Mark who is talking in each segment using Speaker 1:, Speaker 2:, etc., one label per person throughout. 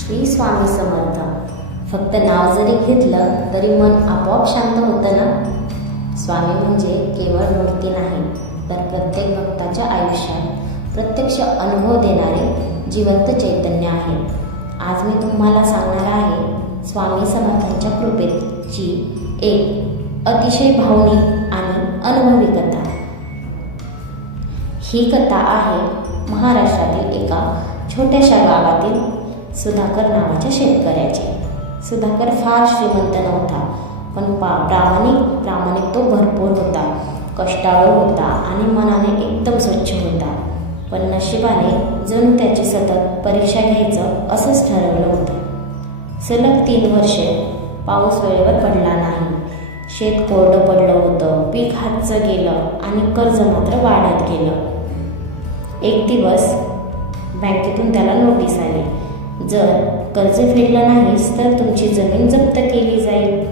Speaker 1: श्री स्वामी समर्थ. फक्त नाव जरी घेतलं तरी मन आपोआप शांत होतं ना? स्वामी म्हणजे केवळ मूर्ती नाही तर प्रत्येक भक्ताच्या आयुष्यात प्रत्यक्ष अनुभव देणारे जिवंत चैतन्य आहे. आज मी तुम्हाला सांगणार आहे स्वामी समर्थांच्या कृपेची एक अतिशय भावनिक आणि अनुभवी कथा. ही कथा आहे महाराष्ट्रातील एका छोट्याशा गावातील सुधाकर नावाच्या शेतकऱ्याचे. सुधाकर फार श्रीमंत नव्हता पण पा प्रामाणिक प्रामाणिक तो भरपूर होता कष्टाळू होता आणि मनाने एकदम स्वच्छ होता. पण नशिबाने जणू त्याची सतत परीक्षा घ्यायचं असंच ठरवलं होतं. सलग तीन वर्षे पाऊस वेळेवर पडला नाही. शेत कोरडं पडलं होतं पीक हातचं गेलं आणि कर्ज मात्र वाढत गेलं. एक दिवस बँकेतून त्याला नोटीस आली. जर कर्ज फेडलं नाहीस तर तुमची जमीन जप्त केली जाईल.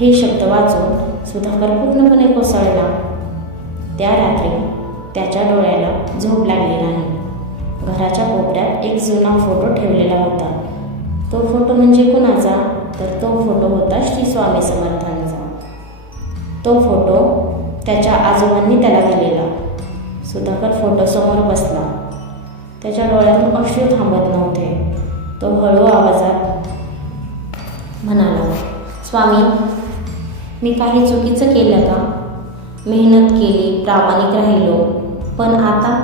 Speaker 1: हे शब्द वाचून सुधाकर पूर्णपणे कोसळला. त्या रात्री त्याच्या डोळ्याला झोप लागली नाही. घराच्या कोपऱ्यात एक जुना फोटो ठेवलेला होता. तो फोटो म्हणजे कुणाचा? तर तो फोटो होता श्री स्वामी समर्थांचा. तो फोटो त्याच्या आजोबांनी त्याला दिलेला. सुधाकर फोटोसमोर त्याच्या डोळ्यातून अश्रू थांबत नव्हते. तो हळू आवाजात म्हणाला स्वामी मी काही चुकीचं केलं का? मेहनत केली प्रामाणिक राहिलो पण आता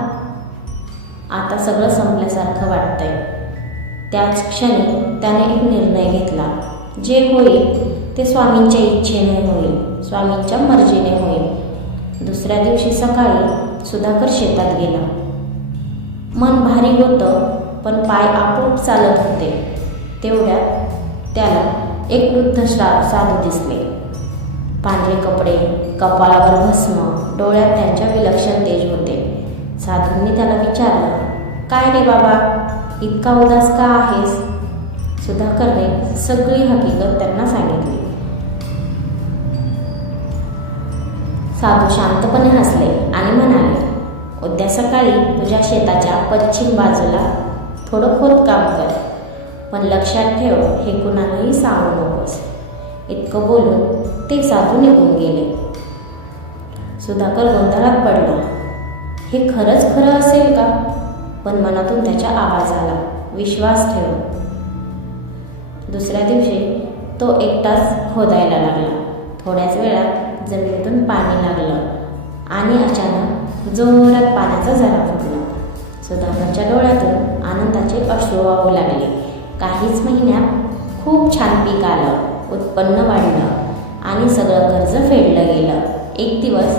Speaker 1: आता सगळं संपल्यासारखं वाटतंय. त्याच क्षणी त्याने एक निर्णय घेतला. जे होईल ते स्वामींच्या इच्छेने होईल स्वामींच्या मर्जीने होईल. दुसऱ्या दिवशी सकाळी सुधाकर शेतात गेला. मन भारी होतं पण पाय आपोआप चालत होते. तेवढ्यात त्याला एक वृद्ध श्रा साधू दिसले. पांढरे कपडे कपाळावर भस्म डोळ्यात त्यांच्या विलक्षण तेज होते. साधूंनी त्याला विचारलं काय रे बाबा इतका उदास का आहेस? सुधाकरने सगळी हकीकत त्यांना सांगितली. साधू शांतपणे हसले आणि म्हणाले उद्या सकाळी तुझ्या शेताच्या पश्चिम बाजूला थोडं खोदकाम कर. पण लक्षात ठेव हे कुणालाही सांगू नकोस. इतकं बोलून ते साधू निघून गेले. सुधाकर गोंधळात पडला. हे खरंच खरं असेल का? पण मनातून त्याच्या आवाजाला विश्वास ठेव. दुसऱ्या दिवशी तो एकटाच खोदायला लागला. थोड्याच वेळात जमिनीतून पाणी लागलं आणि अचानक जोरात पाण्याचा झरा फुटला. सुधाकरच्या डोळ्यातून आनंदाचे अश्रू वाहू लागले. काहीच महिन्यात खूप छान पीक आलं उत्पन्न वाढलं आणि सगळं कर्ज फेडलं गेलं. एक दिवस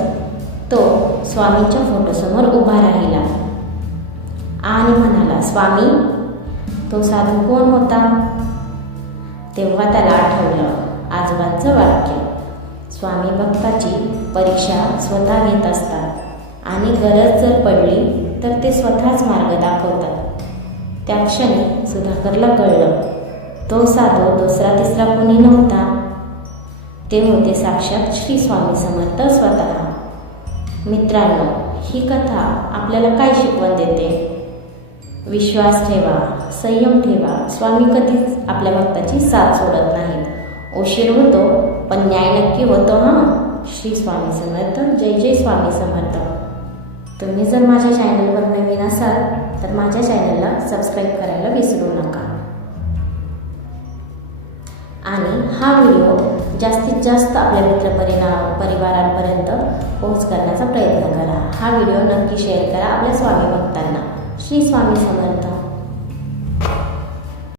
Speaker 1: तो स्वामींच्या फोटोसमोर उभा राहिला आणि म्हणाला स्वामी तो साधू कोण होता? तेव्हा त्याला आठवलं आजोबांचं वाक्य. स्वामी भक्ताची परीक्षा स्वतः घेत असतात. आणि गरज जर पडली तर ते स्वतःच मार्ग दाखवतात. त्या क्षणी सुधाकरला कळलं तो साधो दुसरा तिसरा कोणी नव्हता. ते होते साक्षात श्री स्वामी समर्थ स्वतः. मित्रांनो ही कथा आपल्याला काय शिकवण देते? विश्वास ठेवा संयम ठेवा. स्वामी कधीच आपल्या भक्ताची साथ सोडत नाहीत. उशीर होतो पण न्याय नक्की होतो हां? श्री स्वामी समर्थ जय जय स्वामी समर्थ. तुम्ही जर माझ्या चॅनलवर नवीन असाल तर माझ्या चॅनलला सबस्क्राईब करायला विसरू नका. आणि हा व्हिडिओ जास्तीत जास्त आपल्या मित्रपरिणा परिवारांपर्यंत पोहोच करण्याचा प्रयत्न करा. हा व्हिडिओ नक्की शेअर करा आपल्या स्वामी भक्तांना. श्री स्वामी समर्थ.